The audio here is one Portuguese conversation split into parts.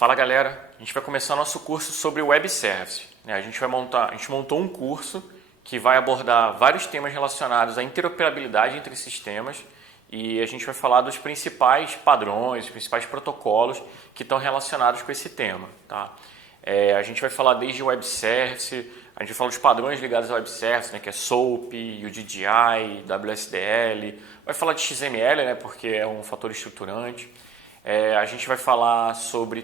Fala galera, a gente vai começar nosso curso sobre Web Service. A gente montou um curso que vai abordar vários temas relacionados à interoperabilidade entre sistemas e a gente vai falar dos principais padrões, os principais protocolos que estão relacionados com esse tema. Tá? A gente vai falar desde Web Service, a gente vai falar dos padrões ligados ao Web Service, que é SOAP, UDDI, WSDL, vai falar de XML, porque é um fator estruturante. A gente vai falar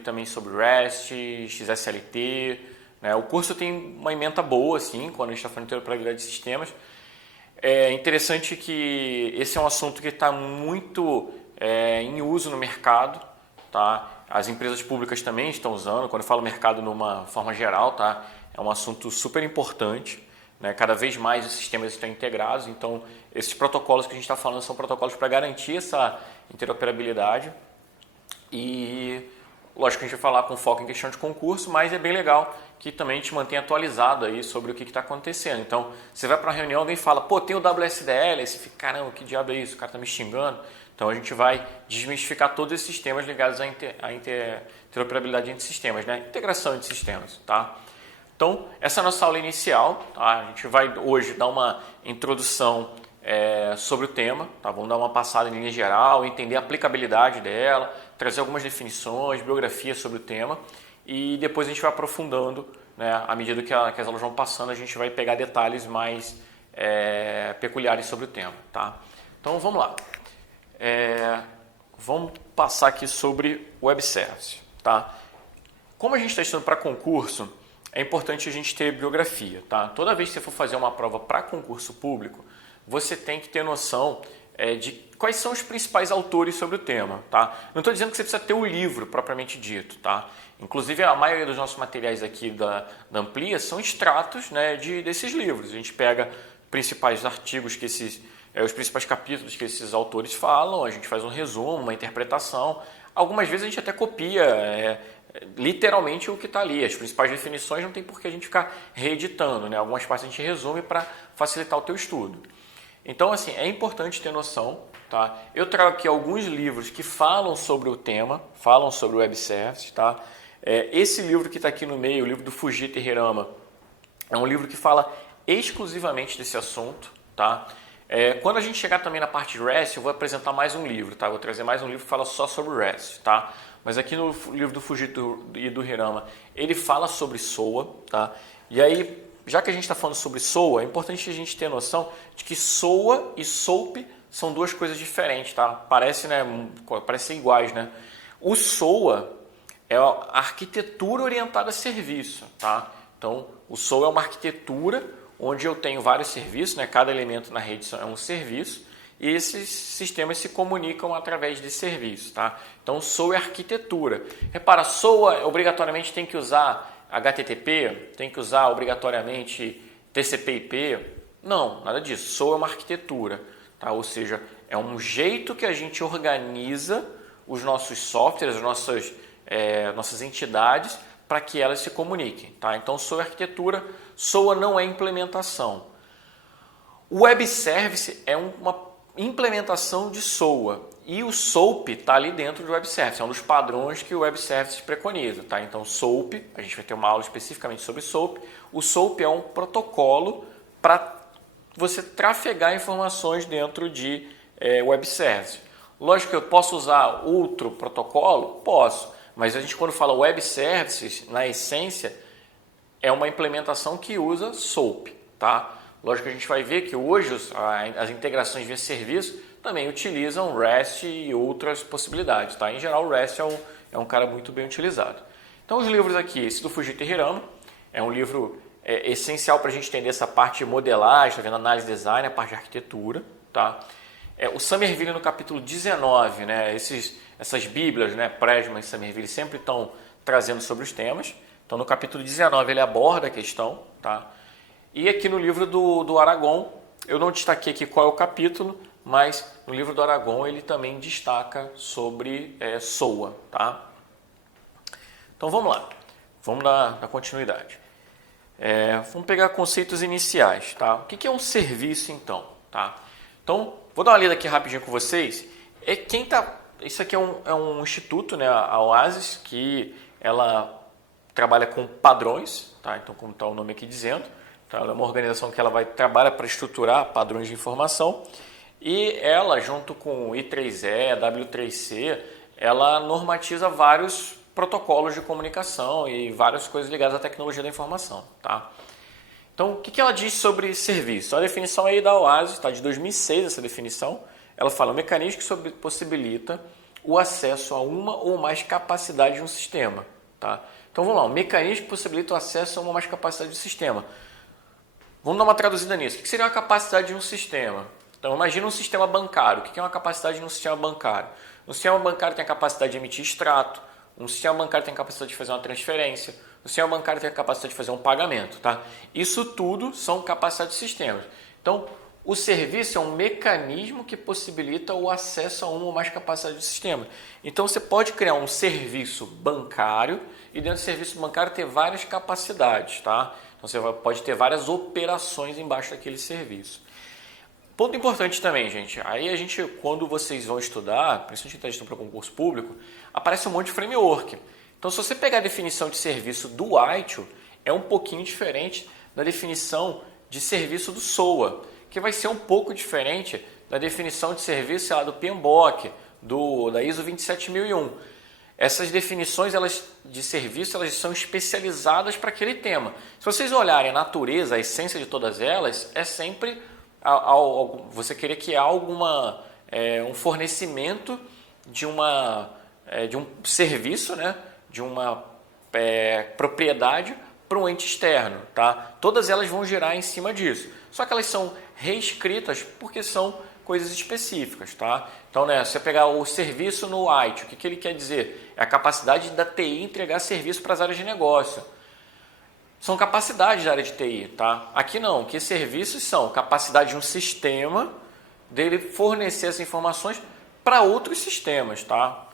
também sobre REST, XSLT. O curso tem uma ementa boa, assim, quando a gente está falando de interoperabilidade de sistemas. É interessante que esse é um assunto que está muito em uso no mercado. Tá? As empresas públicas também estão usando. Quando eu falo mercado numa forma geral, tá? É um assunto super importante. Cada vez mais os sistemas estão integrados. Então, esses protocolos que a gente está falando são protocolos para garantir essa interoperabilidade. E lógico que a gente vai falar com foco em questão de concurso, mas é bem legal que também te mantenha atualizado aí sobre o que está acontecendo. Então, você vai para uma reunião, alguém fala, pô, tem o WSDL, aí você fica, caramba, que diabo é isso? O cara está me xingando. Então, a gente vai desmistificar todos esses sistemas ligados à interoperabilidade entre sistemas, integração entre sistemas. Tá? Então, essa é a nossa aula inicial. Tá? A gente vai hoje dar uma introdução sobre o tema. Tá? Vamos dar uma passada em linha geral, entender a aplicabilidade dela, trazer algumas definições, biografia sobre o tema e depois a gente vai aprofundando, à medida que as aulas vão passando, a gente vai pegar detalhes mais peculiares sobre o tema. Tá? Então vamos lá. Vamos passar aqui sobre Web Service. Tá? Como a gente está estudando para concurso, é importante a gente ter bibliografia. Tá? Toda vez que você for fazer uma prova para concurso público, você tem que ter noção de quais são os principais autores sobre o tema. Tá? Não estou dizendo que você precisa ter o livro propriamente dito. Tá? Inclusive, a maioria dos nossos materiais aqui da Amplia são extratos desses livros. A gente pega principais artigos, os principais capítulos que esses autores falam, a gente faz um resumo, uma interpretação. Algumas vezes a gente até copia literalmente o que está ali. As principais definições não tem por que a gente ficar reeditando. Algumas partes a gente resume para facilitar o teu estudo. Então, assim, é importante ter noção. Tá? Eu trago aqui alguns livros que falam sobre o tema, falam sobre o Web Service. Tá? Esse livro que está aqui no meio, o livro do Fujita Hirama, é um livro que fala exclusivamente desse assunto. Tá? Quando a gente chegar também na parte de REST, eu vou apresentar mais um livro. Tá? Vou trazer mais um livro que fala só sobre REST. Tá? Mas aqui no livro do Fujita e do Hirama, ele fala sobre SOA. Tá? E aí, já que a gente está falando sobre SOA, é importante a gente ter noção de que SOA e SOAP são duas coisas diferentes, tá? Parecem iguais, O SOA é a arquitetura orientada a serviço, tá? Então, o SOA é uma arquitetura onde eu tenho vários serviços, Cada elemento na rede é um serviço e esses sistemas se comunicam através de serviços, tá? Então, o SOA é arquitetura. Repara, SOA obrigatoriamente tem que usar HTTP, tem que usar obrigatoriamente TCP/IP? Não, nada disso. SOA é uma arquitetura, tá? Ou seja, é um jeito que a gente organiza os nossos softwares, as nossas entidades, para que elas se comuniquem. Tá? Então, SOA é arquitetura, SOA não é implementação. O Web Service é uma implementação de SOA. E o SOAP está ali dentro do Web Service, é um dos padrões que o Web Service preconiza. Tá? Então, SOAP, a gente vai ter uma aula especificamente sobre SOAP. O SOAP é um protocolo para você trafegar informações dentro de Web Service. Lógico que eu posso usar outro protocolo? Posso, mas a gente quando fala Web Services, na essência, é uma implementação que usa SOAP. Tá? Lógico que a gente vai ver que hoje as integrações via serviço também utilizam REST e outras possibilidades. Tá? Em geral, o REST é um cara muito bem utilizado. Então, os livros aqui, esse do Fujita Hirama, é um livro essencial para a gente entender essa parte de modelagem, tá vendo? Análise de design, a parte de arquitetura. Tá? O Somerville no capítulo 19, essas bíblias, Presman e Somerville sempre estão trazendo sobre os temas. Então, no capítulo 19 ele aborda a questão. Tá? E aqui no livro do Aragon, eu não destaquei aqui qual é o capítulo, mas no livro do Aragon ele também destaca sobre SOA. Tá? Então vamos lá, vamos dar continuidade. Vamos pegar conceitos iniciais. Tá? O que é um serviço então? Tá? Então, vou dar uma lida aqui rapidinho com vocês. Isso aqui é um instituto, a OASIS, que ela trabalha com padrões, tá? Então, como está o nome aqui dizendo, então, ela é uma organização que ela vai trabalhar para estruturar padrões de informação e ela, junto com o I3E, a W3C, ela normatiza vários protocolos de comunicação e várias coisas ligadas à tecnologia da informação, tá? Então, o que ela diz sobre serviço? A definição aí da OASI, tá? De 2006 essa definição, ela fala um mecanismo que possibilita o acesso a uma ou mais capacidades de um sistema, tá? Então vamos lá, um mecanismo que possibilita o acesso a uma ou mais capacidade do sistema. Vamos dar uma traduzida nisso. O que seria uma capacidade de um sistema? Então imagina um sistema bancário. O que é uma capacidade de um sistema bancário? Um sistema bancário tem a capacidade de emitir extrato, um sistema bancário tem a capacidade de fazer uma transferência, um sistema bancário tem a capacidade de fazer um pagamento, tá? Isso tudo são capacidades de sistemas. Então, o serviço é um mecanismo que possibilita o acesso a uma ou mais capacidades de sistema. Então, você pode criar um serviço bancário e dentro do serviço bancário ter várias capacidades, tá? Então, você pode ter várias operações embaixo daquele serviço. Ponto importante também, gente. Aí quando vocês vão estudar, principalmente em gestão para concurso público, aparece um monte de framework. Então, se você pegar a definição de serviço do ITIL, é um pouquinho diferente da definição de serviço do SOA, que vai ser um pouco diferente da definição de serviço, sei lá, do PMBOK, da ISO 27001. Essas definições de serviço elas são especializadas para aquele tema. Se vocês olharem a natureza, a essência de todas elas, é sempre você querer que há um fornecimento de um serviço, né, de uma propriedade para um ente externo. Tá? Todas elas vão girar em cima disso. Só que elas são reescritas porque são coisas específicas. Tá? Então, né, se você pegar o serviço no ITIL, o que ele quer dizer? É a capacidade da TI entregar serviço para as áreas de negócio. São capacidades da área de TI. Tá? Aqui não, que serviços são capacidade de um sistema dele fornecer essas informações para outros sistemas. Tá?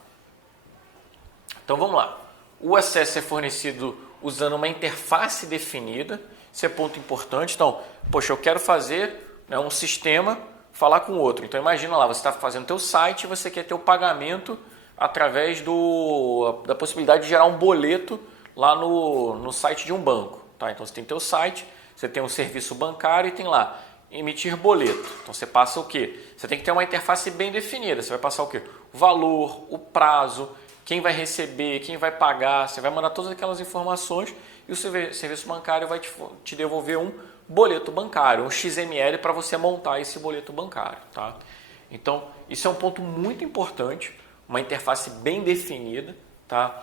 Então, vamos lá. O acesso é fornecido usando uma interface definida. Isso é ponto importante. Então, poxa, eu quero fazer, né, um sistema falar com o outro. Então, imagina lá, você está fazendo o teu site e você quer ter o pagamento através da possibilidade de gerar um boleto lá no site de um banco. Tá? Então, você tem teu site, você tem um serviço bancário e tem lá emitir boleto. Então, você passa o quê? Você tem que ter uma interface bem definida. Você vai passar o quê? O valor, o prazo, quem vai receber, quem vai pagar, você vai mandar todas aquelas informações e o serviço bancário vai te devolver um boleto bancário, um XML para você montar esse boleto bancário. Tá? Então, isso é um ponto muito importante, uma interface bem definida, tá?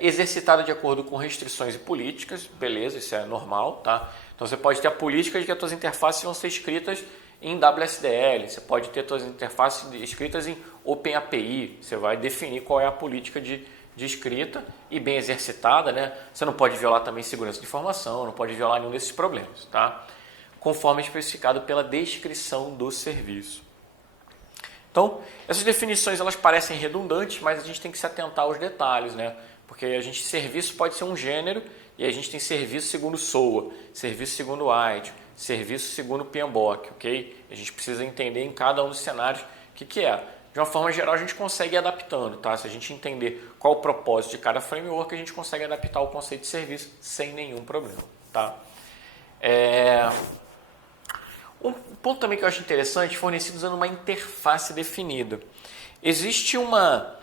Exercitada de acordo com restrições e políticas, beleza, isso é normal. Tá? Então, você pode ter a política de que as suas interfaces vão ser escritas em WSDL, você pode ter suas interfaces escritas em OpenAPI, você vai definir qual é a política de escrita e bem exercitada, né? Você não pode violar também segurança de informação, não pode violar nenhum desses problemas, tá? Conforme especificado pela descrição do serviço. Então, essas definições elas parecem redundantes, mas a gente tem que se atentar aos detalhes, né? Porque serviço pode ser um gênero e a gente tem serviço segundo SOA, serviço segundo ITIL, serviço segundo PMBOK, ok? A gente precisa entender em cada um dos cenários o que é. De uma forma geral, a gente consegue ir adaptando, tá? Se a gente entender qual o propósito de cada framework, a gente consegue adaptar o conceito de serviço sem nenhum problema, tá? Um ponto também que eu acho interessante, fornecido usando uma interface definida. Existe uma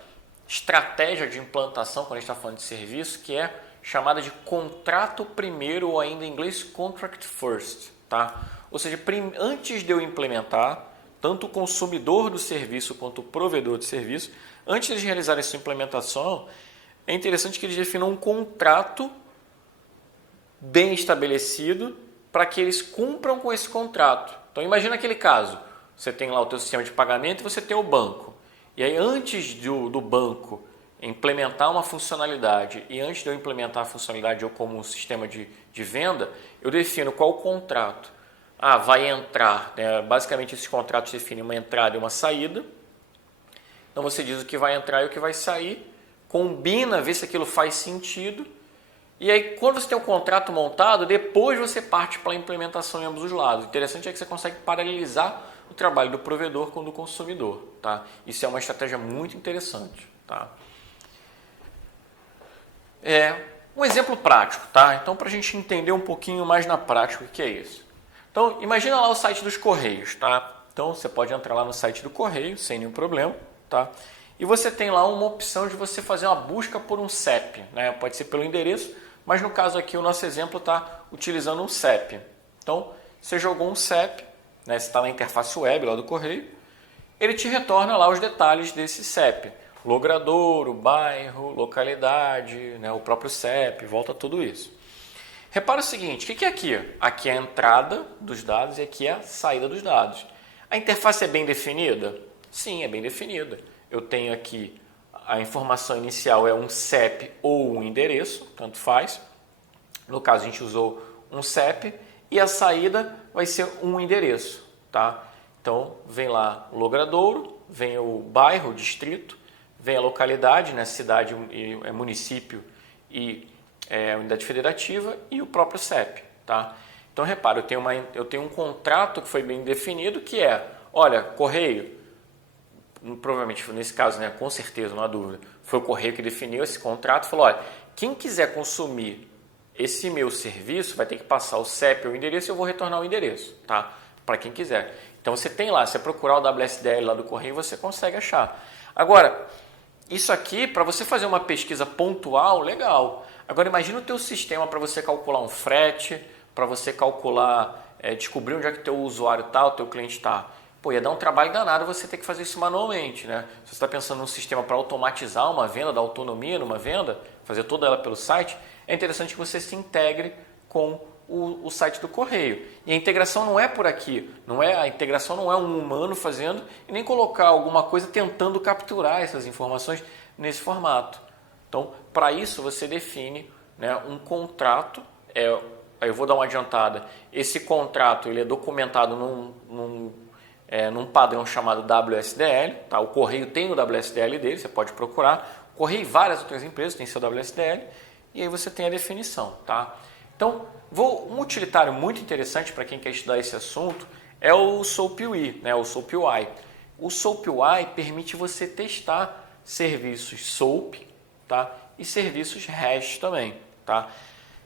estratégia de implantação, quando a gente está falando de serviço, que é chamada de contrato primeiro, ou ainda em inglês, contract first, tá? Ou seja, antes de eu implementar, tanto o consumidor do serviço quanto o provedor de serviço, antes de eles realizarem essa implementação, é interessante que eles definam um contrato bem estabelecido para que eles cumpram com esse contrato. Então, imagina aquele caso, você tem lá o teu sistema de pagamento e você tem o banco. E aí, antes do banco implementar uma funcionalidade e antes de eu implementar a funcionalidade eu como um sistema de venda, eu defino qual o contrato. Vai entrar, né? Basicamente esses contratos definem uma entrada e uma saída. Então você diz o que vai entrar e o que vai sair, combina, vê se aquilo faz sentido. E aí quando você tem o contrato montado, depois você parte para a implementação em ambos os lados. O interessante é que você consegue paralelizar o trabalho do provedor com o do consumidor. Tá? Isso é uma estratégia muito interessante. Tá? Um exemplo prático, tá? Então, para a gente entender um pouquinho mais na prática o que é isso. Então, imagina lá o site dos Correios, tá? Então, você pode entrar lá no site do Correio sem nenhum problema, tá? E você tem lá uma opção de você fazer uma busca por um CEP, né? Pode ser pelo endereço, mas no caso aqui o nosso exemplo está utilizando um CEP. Então, você jogou um CEP, né? Você está na interface web lá do Correio, ele te retorna lá os detalhes desse CEP. Logradouro, bairro, localidade, né? O próprio CEP, volta tudo isso. Repara o seguinte, o que é aqui? Aqui é a entrada dos dados e aqui é a saída dos dados. A interface é bem definida? Sim, é bem definida. Eu tenho aqui a informação inicial é um CEP ou um endereço, tanto faz. No caso, a gente usou um CEP e a saída vai ser um endereço, tá? Então, vem lá o logradouro, vem o bairro, o distrito, vem a localidade, né, cidade, município e unidade federativa e o próprio CEP, tá? Então, repara, eu tenho um contrato que foi bem definido que é, olha, Correio, provavelmente nesse caso, né, com certeza, não há dúvida, foi o Correio que definiu esse contrato, falou, olha, quem quiser consumir esse meu serviço vai ter que passar o CEP ou o endereço e eu vou retornar o endereço, tá? Para quem quiser. Então, você tem lá, se você procurar o WSDL lá do Correio, você consegue achar. Agora, isso aqui, para você fazer uma pesquisa pontual, legal. Agora, imagina o teu sistema para você calcular um frete, para você calcular, descobrir onde é que o teu usuário está, o teu cliente está. Pô, ia dar um trabalho danado você ter que fazer isso manualmente, né? Se você está pensando num sistema para automatizar uma venda, dar autonomia numa venda, fazer toda ela pelo site, é interessante que você se integre com o site do Correio. E a integração não é por aqui, a integração não é um humano fazendo e nem colocar alguma coisa tentando capturar essas informações nesse formato. Então, para isso você define, né, um contrato, aí eu vou dar uma adiantada, esse contrato ele é documentado num padrão chamado WSDL, tá? O Correio tem o WSDL dele, você pode procurar, o Correio e várias outras empresas têm seu WSDL, e aí você tem a definição, tá? Então, um utilitário muito interessante para quem quer estudar esse assunto é o SoapUI, né? O SoapUI. O SoapUI permite você testar serviços SOAP, tá? E serviços REST também, tá?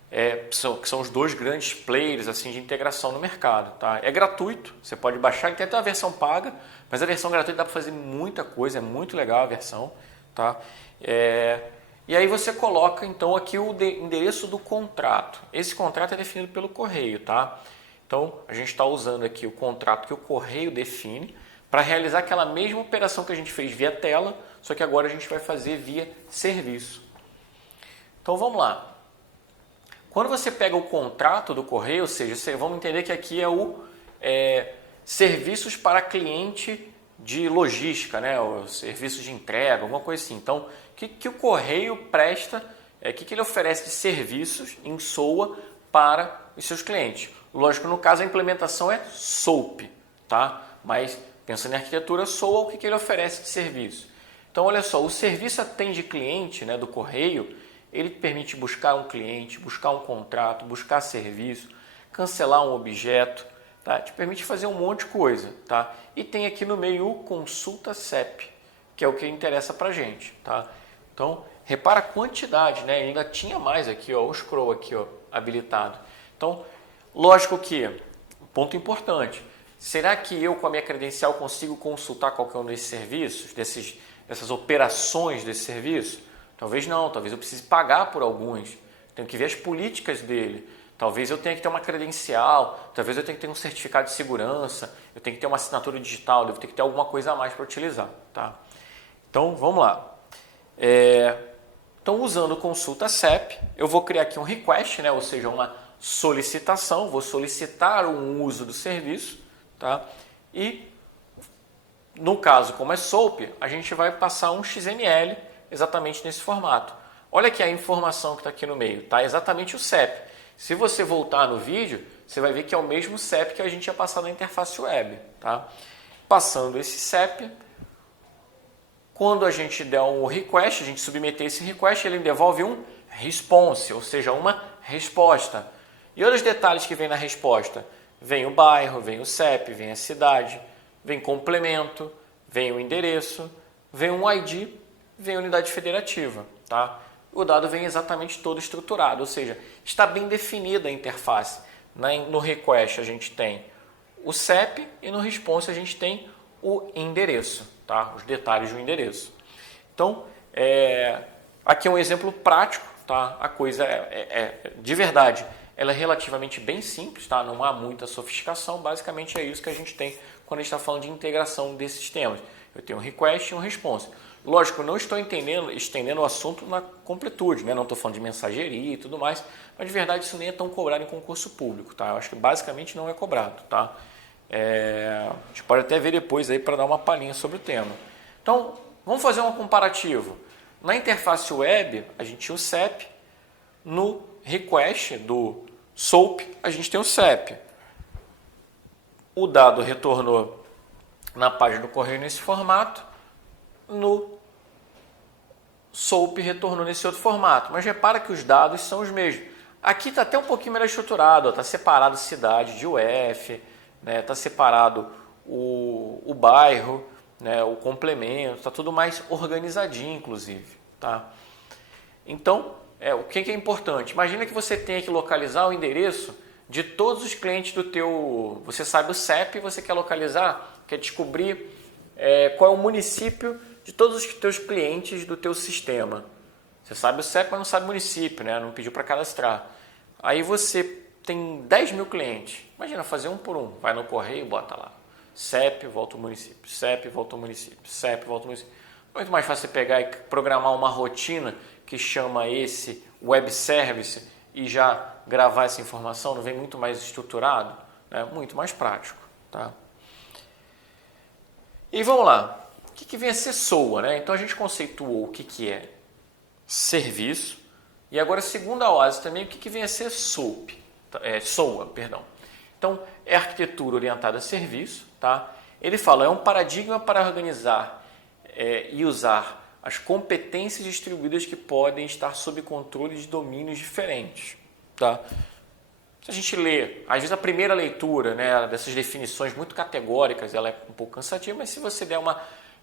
Que são os dois grandes players assim, de integração no mercado, tá? É gratuito, você pode baixar, tem até a versão paga, mas a versão gratuita dá para fazer muita coisa, é muito legal a versão, tá? E aí você coloca então aqui o endereço do contrato. Esse contrato é definido pelo Correio, tá? Então a gente está usando aqui o contrato que o Correio define para realizar aquela mesma operação que a gente fez via tela, só que agora a gente vai fazer via serviço. Então vamos lá. Quando você pega o contrato do Correio, ou seja, vamos entender que aqui é o serviços para cliente de logística, né? Os serviços de entrega, alguma coisa assim. Então, o que o Correio presta, o que ele oferece de serviços em SOA para os seus clientes? Lógico, no caso a implementação é SOAP, tá? Mas pensando em arquitetura SOA, o que ele oferece de serviço? Então, olha só, o serviço atende cliente, né, do Correio, ele permite buscar um cliente, buscar um contrato, buscar serviço, cancelar um objeto, tá? Te permite fazer um monte de coisa, tá? E tem aqui no meio o consulta CEP, que é o que interessa pra gente, tá? Então, repara a quantidade, né? Ainda tinha mais aqui, ó, o scroll aqui, ó, habilitado. Então, lógico que, ponto importante, será que eu com a minha credencial consigo consultar qualquer um desses serviços, dessas operações desse serviço? Talvez não, talvez eu precise pagar por alguns, tenho que ver as políticas dele, talvez eu tenha que ter uma credencial, talvez eu tenha que ter um certificado de segurança, eu tenho que ter uma assinatura digital, devo ter que ter alguma coisa a mais para utilizar, tá? Então, vamos lá. Então, usando o consulta CEP, eu vou criar aqui um request, né? Ou seja, uma solicitação, vou solicitar um uso do serviço, tá? E, no caso, como é SOAP, a gente vai passar um XML exatamente nesse formato. Olha aqui a informação que está aqui no meio, tá? Exatamente o CEP. Se você voltar no vídeo, você vai ver que é o mesmo CEP que a gente ia passar na interface web, tá? Passando esse CEP, quando a gente der um request, a gente submeter esse request, ele devolve um response, ou seja, uma resposta. E olha os detalhes que vem na resposta. Vem o bairro, vem o CEP, vem a cidade, vem complemento, vem o endereço, vem um ID, vem a unidade federativa, tá? o dado vem exatamente todo estruturado, ou seja, está bem definida a interface. No request a gente tem o CEP e no response a gente tem o endereço, tá? Os detalhes do endereço. Então, aqui é um exemplo prático, tá? A coisa de verdade, ela é relativamente bem simples, tá? Não há muita sofisticação, basicamente é isso que a gente tem quando a gente está falando de integração desses sistemas. Eu tenho um request e um response. Lógico, eu não estou estendendo o assunto na completude, né? Não estou falando de mensageria e tudo mais, mas de verdade isso nem é tão cobrado em concurso público, tá? Eu acho que basicamente não é cobrado, tá? A gente pode até ver depois aí para dar uma palhinha sobre o tema. Então, vamos fazer um comparativo. Na interface web, a gente tinha o CEP, no request do SOAP, a gente tem o CEP. O dado retornou na página do correio nesse formato, no SOAP retornou nesse outro formato. Mas repara que os dados são os mesmos. Aqui está até um pouquinho melhor estruturado, está separado cidade de UF, está separado o bairro, né, o complemento, está tudo mais organizadinho, inclusive. Tá? Então, o que é importante? Imagina que você tenha que localizar o endereço de todos os clientes do teu... Você sabe o CEP, você quer localizar, quer descobrir qual é o município de todos os teus clientes do teu sistema. Você sabe o CEP, mas não sabe o município, né? Não pediu para cadastrar. Aí você tem 10 mil clientes. Imagina fazer um por um. Vai no correio e bota lá. CEP, volta ao município. CEP, volta ao município. CEP, volta ao município. Muito mais fácil você pegar e programar uma rotina que chama esse web service e já gravar essa informação, não vem muito mais estruturado? Né? Muito mais prático. Tá? E vamos lá. O que vem a ser SOA? Né? Então a gente conceituou o que é serviço. E agora, segundo a OASI também, o que vem a ser SOAP? SOA, perdão. Então, é arquitetura orientada a serviço. Tá? Ele fala, é um paradigma para organizar e usar as competências distribuídas que podem estar sob controle de domínios diferentes. Tá? Se a gente lê, às vezes a primeira leitura, né, dessas definições muito categóricas, ela é um pouco cansativa, mas se você der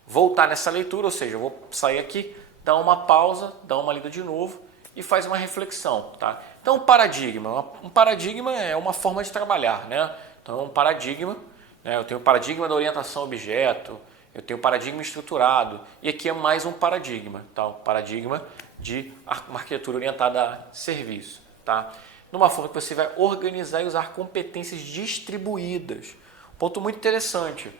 voltar nessa leitura, ou seja, eu vou sair aqui, dar uma pausa, dar uma lida de novo e faz uma reflexão. Tá? Então, um paradigma é uma forma de trabalhar. Né? Então, um paradigma, né, eu tenho o paradigma da orientação a objeto, eu tenho o paradigma estruturado, e aqui é mais um paradigma, tá? O paradigma de uma arquitetura orientada a serviço. Tá? Numa forma que você vai organizar e usar competências distribuídas. Ponto muito interessante.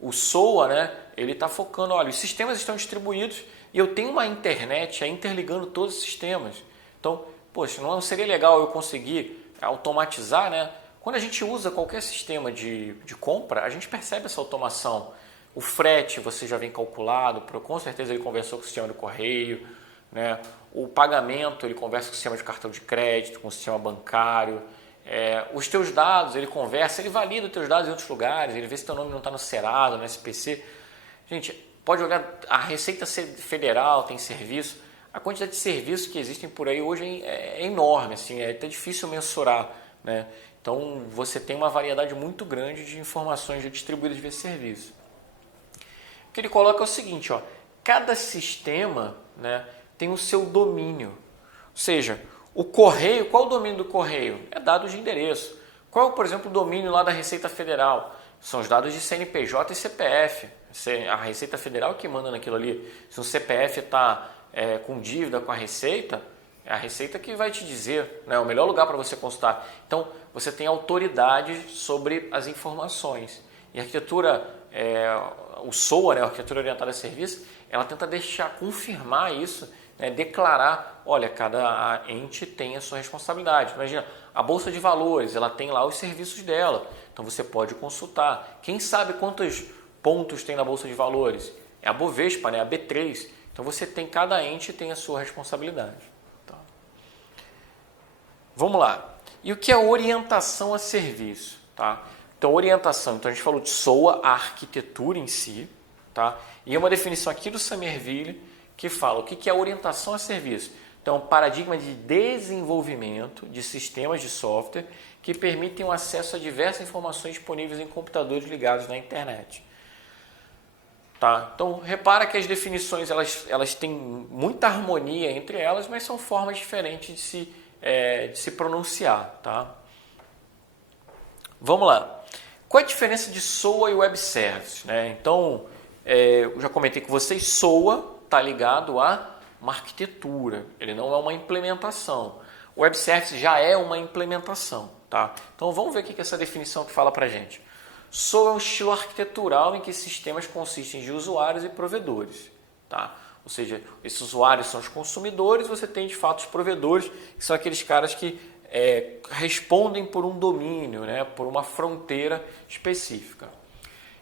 O SOA, né, ele está focando, olha, os sistemas estão distribuídos e eu tenho uma internet interligando todos os sistemas. Então, poxa, não seria legal eu conseguir automatizar, né? Quando a gente usa qualquer sistema de compra, a gente percebe essa automação. O frete você já vem calculado, com certeza ele conversou com o sistema do correio, né? O pagamento ele conversa com o sistema de cartão de crédito, com o sistema bancário. Os teus dados ele conversa, ele valida os teus dados em outros lugares, ele vê se teu nome não está no Serasa, no SPC. Gente, pode olhar, a Receita Federal tem serviço, a quantidade de serviços que existem por aí hoje é enorme, assim, é até difícil mensurar, né? Então você tem uma variedade muito grande de informações distribuídas via serviço. O que ele coloca é o seguinte, ó, cada sistema, né, tem o seu domínio. Ou seja, o correio, qual é o domínio do correio? É dados de endereço. Qual, por exemplo, o domínio lá da Receita Federal? São os dados de CNPJ e CPF. A Receita Federal que manda naquilo ali. Se um CPF está com dívida com a Receita, é a Receita que vai te dizer, né, o melhor lugar para você consultar. Então, você tem autoridade sobre as informações. E a arquitetura, o SOA, né, a arquitetura orientada a serviço, ela tenta confirmar isso, né, declarar, olha, cada ente tem a sua responsabilidade. Imagina, a Bolsa de Valores, ela tem lá os serviços dela, então você pode consultar. Quem sabe quantos pontos tem na Bolsa de Valores? É a Bovespa, né, a B3. Então você tem, cada ente tem a sua responsabilidade. Tá. Vamos lá. E o que é orientação a serviço? Tá? Então, orientação, então a gente falou de SOA, a arquitetura em si, tá? E é uma definição aqui do Somerville que fala o que é orientação a serviço. Então, paradigma de desenvolvimento de sistemas de software que permitem o acesso a diversas informações disponíveis em computadores ligados na internet. Tá? Então, repara que as definições elas têm muita harmonia entre elas, mas são formas diferentes de se pronunciar. Tá? Vamos lá. Qual é a diferença de SOA e Web Service? Né? Então, eu já comentei com vocês, SOA está ligado a uma arquitetura, ele não é uma implementação. O Web Service já é uma implementação. Tá? Então, vamos ver o que essa definição que fala para a gente. SOA é um estilo arquitetural em que sistemas consistem de usuários e provedores. Tá? Ou seja, esses usuários são os consumidores, você tem de fato os provedores, que são aqueles caras que respondem por um domínio, né? Por uma fronteira específica.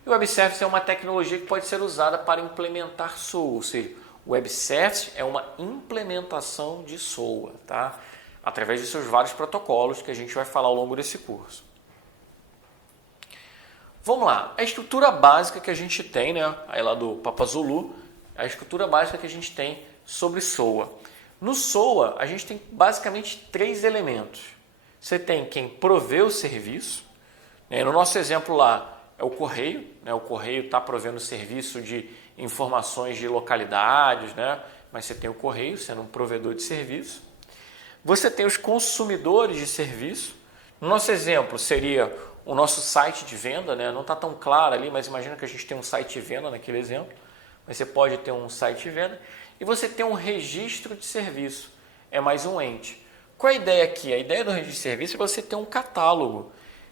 E o Web Service é uma tecnologia que pode ser usada para implementar SOA, ou seja, o Web Service é uma implementação de SOA, tá? Através de seus vários protocolos que a gente vai falar ao longo desse curso. Vamos lá, a estrutura básica que a gente tem, né, aí lá do Papazulu, a estrutura básica que a gente tem sobre SOA. No SOA, a gente tem basicamente 3 elementos. Você tem quem provê o serviço, né, no nosso exemplo lá é o correio, né, o correio está provendo serviço de informações de localidades, né, mas você tem o correio sendo um provedor de serviço. Você tem os consumidores de serviço, no nosso exemplo seria o nosso site de venda, né? Não está tão claro ali, mas imagina que a gente tem um site de venda naquele exemplo. Mas você pode ter um site de venda. E você tem um registro de serviço. É mais um ente. Qual é a ideia aqui? A ideia do registro de serviço é você ter um catálogo.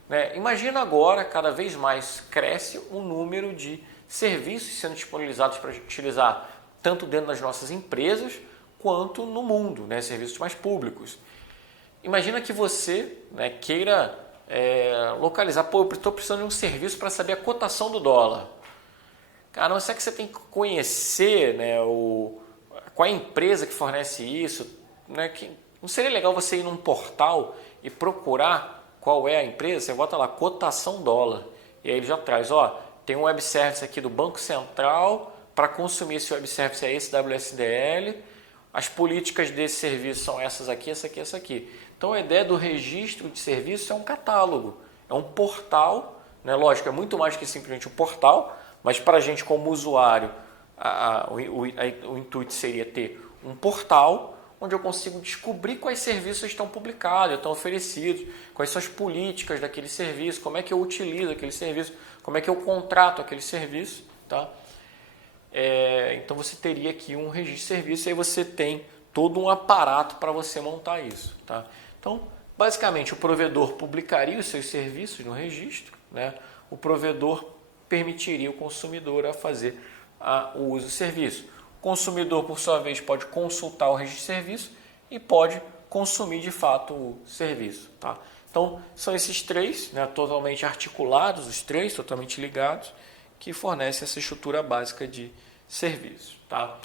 Né? Imagina agora, cada vez mais cresce o número de serviços sendo disponibilizados para a gente utilizar tanto dentro das nossas empresas quanto no mundo, né? Serviços mais públicos. Imagina que você, né, queira localizar, pô, eu estou precisando de um serviço para saber a cotação do dólar. Cara, mas será que você tem que conhecer, né, qual é a empresa que fornece isso? Né, não seria legal você ir num portal e procurar qual é a empresa? Você bota lá, cotação dólar. E aí ele já traz, ó, tem um web service aqui do Banco Central, para consumir esse web service é esse WSDL, as políticas desse serviço são essas aqui, essa aqui, essa aqui. Então, a ideia do registro de serviço é um catálogo, é um portal, né? Lógico, é muito mais que simplesmente um portal, mas para a gente como usuário, o intuito seria ter um portal onde eu consigo descobrir quais serviços estão publicados, estão oferecidos, quais são as políticas daquele serviço, como é que eu utilizo aquele serviço, como é que eu contrato aquele serviço. Tá? Então, você teria aqui um registro de serviço e aí você tem todo um aparato para você montar isso. Tá? Então, basicamente, o provedor publicaria os seus serviços no registro, né? O provedor permitiria o consumidor a fazer o uso do serviço. O consumidor, por sua vez, pode consultar o registro de serviço e pode consumir de fato o serviço. Tá? Então, são esses 3, né, totalmente articulados, os 3 totalmente ligados, que fornecem essa estrutura básica de serviço. Tá?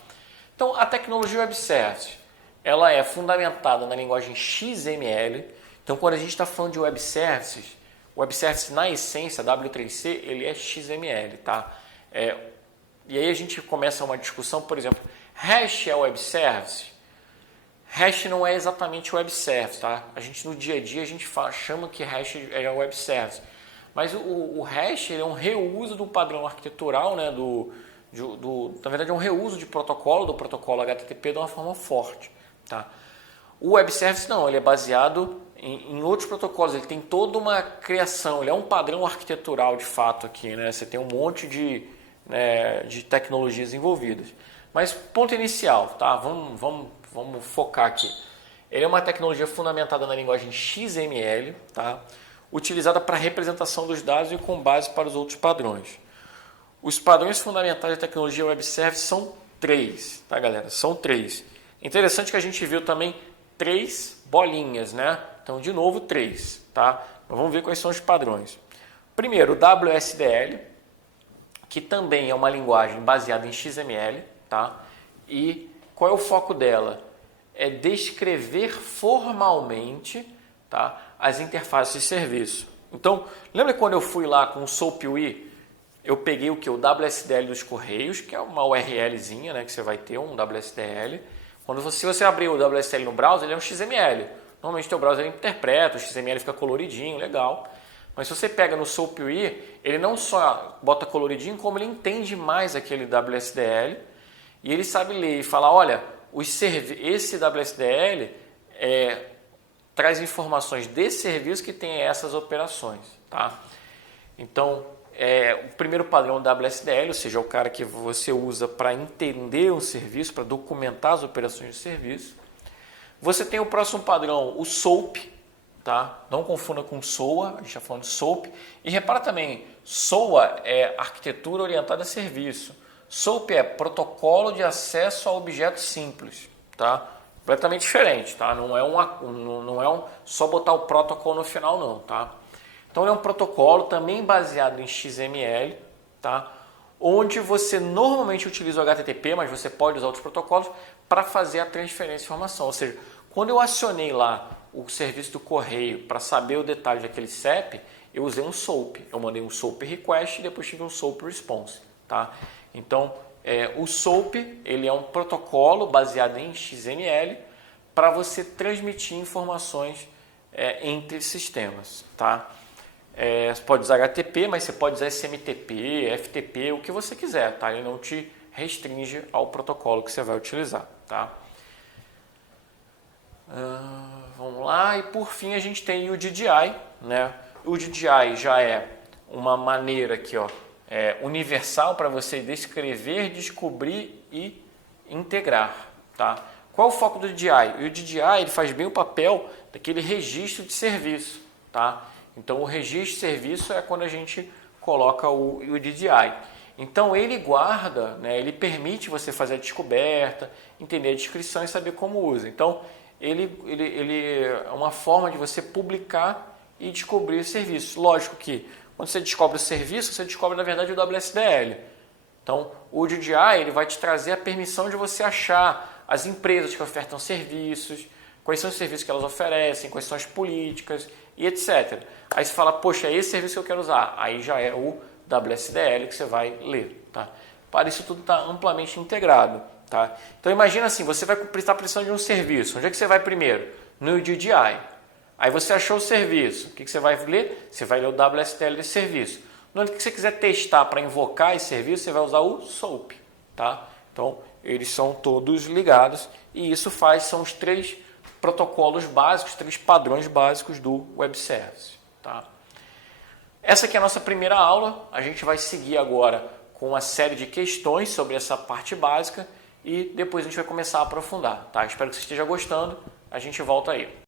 Então, a tecnologia Web Service, ela é fundamentada na linguagem XML. Então, quando a gente está falando de Web Services, o Web Service, na essência, W3C, ele é XML. Tá? E aí a gente começa uma discussão, por exemplo, hash é Web Service? Hash não é exatamente Web Service. Tá? A gente, no dia a dia, a gente chama que hash é Web Service. Mas o hash é um reuso do padrão arquitetural, né, na verdade, é um reuso de protocolo, do protocolo HTTP de uma forma forte. Tá? O Web Service não, ele é baseado em outros protocolos, ele tem toda uma criação, ele é um padrão arquitetural de fato aqui, né? Você tem um monte de tecnologias envolvidas. Mas ponto inicial, tá? Vamos focar aqui. Ele é uma tecnologia fundamentada na linguagem XML, tá? Utilizada para representação dos dados e com base para os outros padrões. Os padrões fundamentais da tecnologia Web Service são 3, tá, galera? São 3. Interessante que a gente viu também 3 bolinhas, né? Então, de novo, 3, tá? Mas vamos ver quais são os padrões. Primeiro, o WSDL, que também é uma linguagem baseada em XML, tá? E qual é o foco dela? É descrever formalmente, tá, as interfaces de serviço. Então, lembra quando eu fui lá com o SoapUI? Eu peguei o que? O WSDL dos Correios, que é uma URLzinha, né, que você vai ter, um WSDL. Se você abrir o WSDL no browser, ele é um XML. Normalmente o teu browser interpreta, o XML fica coloridinho, legal. Mas se você pega no SOAP-UI, ele não só bota coloridinho, como ele entende mais aquele WSDL e ele sabe ler e falar, olha, esse WSDL traz informações desse serviço que tem essas operações. Tá? Então, o primeiro padrão WSDL, ou seja, é o cara que você usa para entender um serviço, para documentar as operações do serviço. Você tem o próximo padrão, o SOAP, tá? Não confunda com SOA, a gente está falando de SOAP. E repara também, SOA é arquitetura orientada a serviço. SOAP é protocolo de acesso a objetos simples, tá? Completamente diferente, tá? Não é só botar o protocolo no final, não, tá? Então é um protocolo também baseado em XML, tá? Onde você normalmente utiliza o HTTP, mas você pode usar outros protocolos para fazer a transferência de informação. Ou seja, quando eu acionei lá o serviço do correio para saber o detalhe daquele CEP, eu usei um SOAP. Eu mandei um SOAP request e depois tive um SOAP response, tá? Então, o SOAP ele é um protocolo baseado em XML para você transmitir informações entre sistemas, tá? Você pode usar HTTP, mas você pode usar SMTP, FTP, o que você quiser, tá? Ele não te restringe ao protocolo que você vai utilizar, tá? Vamos lá, e por fim a gente tem o DDI, né? O DDI já é uma maneira aqui, ó, universal para você descrever, descobrir e integrar, tá? Qual é o foco do DDI? O DDI ele faz bem o papel daquele registro de serviço, tá? Então o registro de serviço é quando a gente coloca o DDI. Então ele guarda, né, ele permite você fazer a descoberta, entender a descrição e saber como usa. Então ele é uma forma de você publicar e descobrir o serviço. Lógico que quando você descobre o serviço, você descobre na verdade o WSDL. Então o DDI ele vai te trazer a permissão de você achar as empresas que ofertam serviços, quais são os serviços que elas oferecem, quais são as políticas e etc. Aí você fala, poxa, é esse serviço que eu quero usar. Aí já é o WSDL que você vai ler. Tá? Para isso tudo está amplamente integrado. Tá? Então imagina assim, você vai estar precisando de um serviço. Onde é que você vai primeiro? No DDI. Aí você achou o serviço. O que você vai ler? Você vai ler o WSDL desse serviço. No momento que você quiser testar para invocar esse serviço, você vai usar o SOAP. Tá? Então eles são todos ligados e isso são os 3 protocolos básicos, 3 padrões básicos do Web Service. Tá? Essa aqui é a nossa primeira aula, a gente vai seguir agora com uma série de questões sobre essa parte básica e depois a gente vai começar a aprofundar. Tá? Espero que você esteja gostando, a gente volta aí.